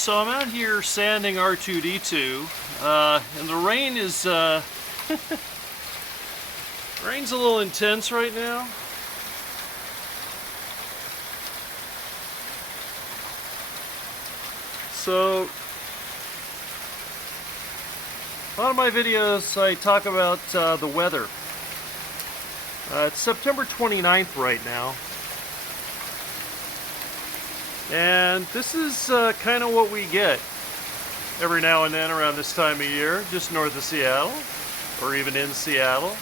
So I'm out here sanding R2D2, and the rain is, rain's a little intense right now. So, a lot of my videos I talk about the weather. It's September 29th right now. And this is kind of what we get every now and then around this time of year, just north of Seattle, or even in Seattle.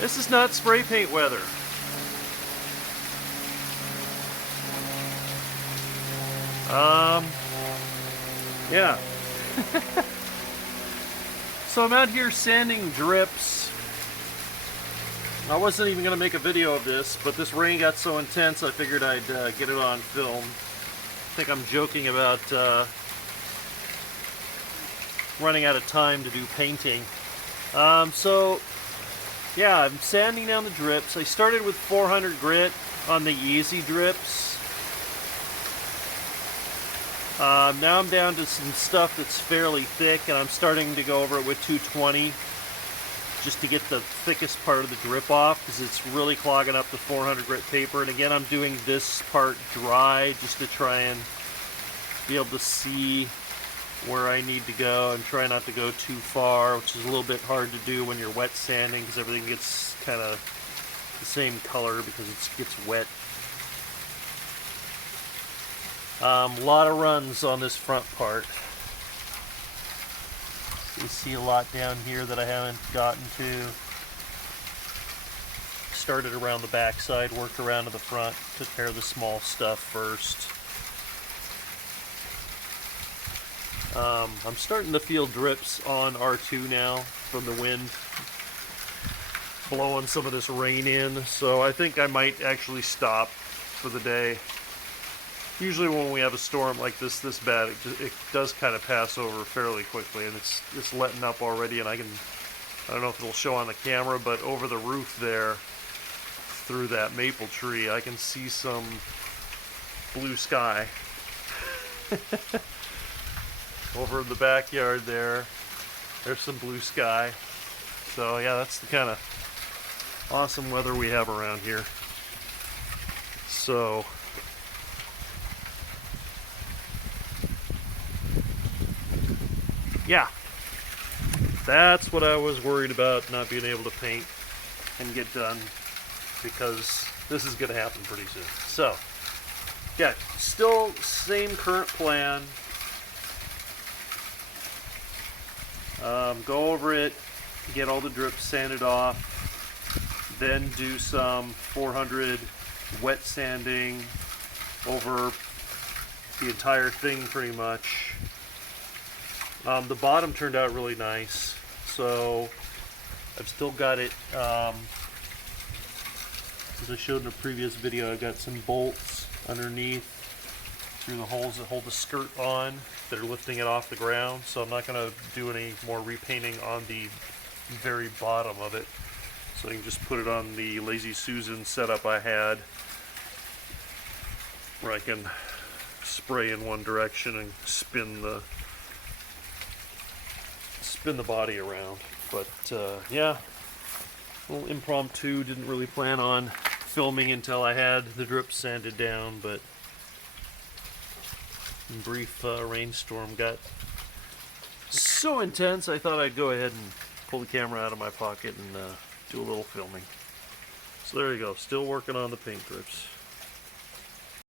This is not spray paint weather. Yeah. So I'm out here sanding drips. I wasn't even going to make a video of this, but this rain got so intense I figured I'd get it on film. I think I'm joking about running out of time to do painting. So yeah, I'm sanding down the drips. I started with 400 grit on the easy drips. Now I'm down to some stuff that's fairly thick, and I'm starting to go over it with 220 just to get the thickest part of the drip off, because it's really clogging up the 400 grit paper. And again, I'm doing this part dry just to try and be able to see where I need to go and try not to go too far, which is a little bit hard to do when you're wet sanding because everything gets kind of the same color because it gets wet. A lot of runs on this front part. You see a lot down here that I haven't gotten to. Started around the back side, worked around to the front, took care of the small stuff first. I'm starting to feel drips on R2 now from the wind blowing some of this rain in, so I think I might actually stop for the day. Usually when we have a storm like this bad, it does kind of pass over fairly quickly, and it's letting up already. And I don't know if it'll show on the camera, but over the roof there, through that maple tree, I can see some blue sky. Over in the backyard there's some blue sky. So yeah, that's the kind of awesome weather we have around here. So yeah, that's what I was worried about, not being able to paint and get done, because this is going to happen pretty soon. So, yeah, still same current plan. Go over it, get all the drips sanded off, then do some 400 wet sanding over the entire thing pretty much. The bottom turned out really nice, so I've still got it, as I showed in a previous video, I've got some bolts underneath through the holes that hold the skirt on that are lifting it off the ground, so I'm not going to do any more repainting on the very bottom of it, so I can just put it on the Lazy Susan setup I had, where I can spray in one direction and spin the body around. But yeah, a little impromptu. Didn't really plan on filming until I had the drip sanded down, but a brief rainstorm got so intense I thought I'd go ahead and pull the camera out of my pocket and do a little filming. So there you go, still working on the paint drips.